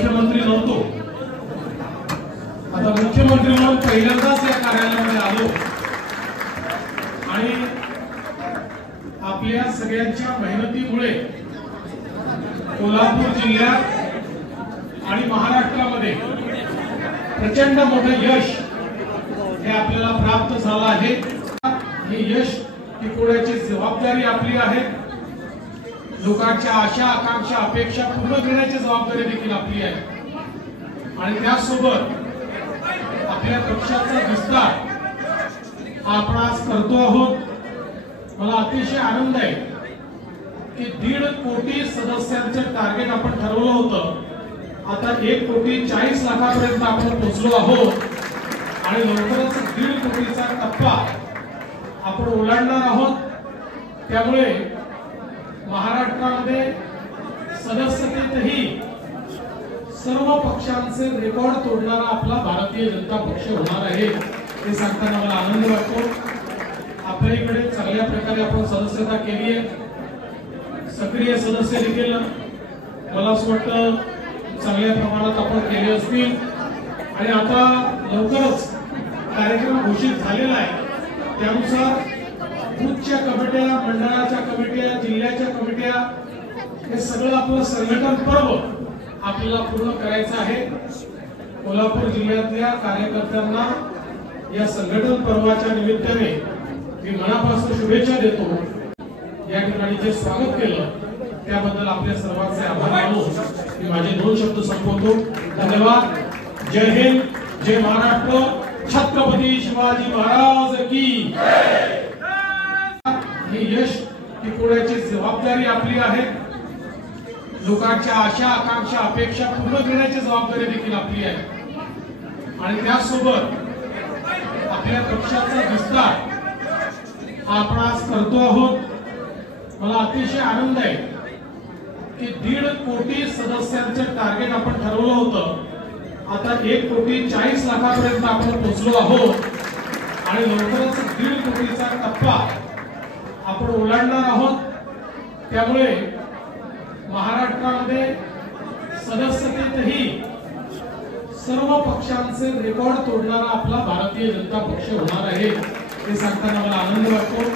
मुख्यमंत्री नव्हतो, आता मुख्यमंत्री म्हणून पहिल्यांदाच या कार्यालयामध्ये आलो आणि आपल्या सगळ्यांच्या मेहनतीमुळे कोल्हापूर जिल्ह्यात आणि महाराष्ट्रामध्ये प्रचंड मोठं यश हे आपल्याला प्राप्त झालं आहे। हे यश टिकवण्याची जबाबदारी आपली आहे। लोकांच्या आशा आकांक्षा अपेक्षा पूर्ण करण्याची जबाबदारी देखील आपली आहे आणि त्यासोबत आपल्या पक्षाचा विस्तार आपण आज करतो आहोत। मला अतिशय आनंद आहे की 1.5 कोटी सदस्यांचं टार्गेट आपण ठरवलं होतं, आता 1,40,00,000 आपण पोहोचलो आहोत आणि लवकरच 1.5 कोटीचा टप्पा आपण ओलांडणार आहोत। त्यामुळे महाराष्ट्रामध्ये सदस्यतेतही सर्व पक्षांचे रेकॉर्ड तोडणारा आपला भारतीय जनता पक्ष होणार आहे हे सांगताना मला आनंद वाटतो। आपल्या इकडे चांगल्या प्रकारे आपण सदस्यता केली आहे, सक्रिय सदस्य देखील मला असं वाटतं चांगल्या प्रमाणात आपण केले असतील आणि आता लवकरच कार्यक्रम घोषित झालेला आहे। त्यानुसार बूथच्या कमिट्या, मंडळाच्या कमिट्या, जिल्ह्याच्या कमिट्या हे सगळं आपलं संघटन पर्व आपल्याला पूर्ण करायचं आहे। कोल्हापूर जिल्ह्यातल्या कार्यकर्त्यांना या संघटन पर्वाच्या निमित्ताने मी मनापासून शुभेच्छा देतो। या ठिकाणी जे स्वागत केलं त्याबद्दल आपल्या सर्वांचे आभार मानू मी माझे 2 शब्द संपवतो। धन्यवाद। जय हिंद, जय महाराष्ट्र, छत्रपती शिवाजी महाराज की जय। हे यश टिकवण्याची जबाबदारी आपली आहे। लोकांच्या आशा आकांक्षा अपेक्षा पूर्ण करण्याची जबाबदारी देखील आपली आहे आणि त्यासोबत आपल्या पक्षाचा विस्तार आपण आज करतो आहोत। मला अतिशय आनंद आहे की 1.5 कोटी सदस्यांचं टार्गेट आपण ठरवलं होतं, आता 1,40,00,000 आपण पोहोचलो आहोत आणि लवकरच 1.5 कोटीचा टप्पा आपण ओलांडणार आहोत। त्यामुळे महाराष्ट्रामध्ये सदस्यतेतही सर्व पक्षांचे रेकॉर्ड तोडणारा आपला भारतीय जनता पक्ष होणार आहे हे सांगताना मला आनंद वाटतो।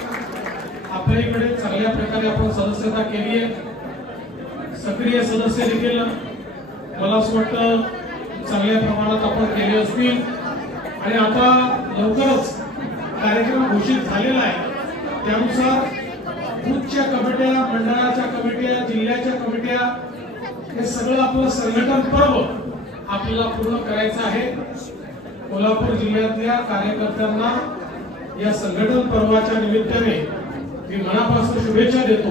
आपल्या इकडे चांगल्या प्रकारे आपण सदस्यता केली आहे, सक्रिय सदस्य देखील मला असं वाटतं चांगल्या प्रमाणात आपण केले असतील आणि आता लवकरच कार्यक्रम घोषित झालेला आहे। त्यानुसार बूथच्या कमिट्या, मंडळाच्या कमिट्या, जिल्ह्याच्या कमिट्या हे सगळं आपलं संघटन पर्व आपल्याला पूर्ण करायचं आहे। कोल्हापूर जिल्ह्यातल्या कार्यकर्त्यांना या संघटन पर्वाच्या निमित्ताने मी मनापासून शुभेच्छा देतो।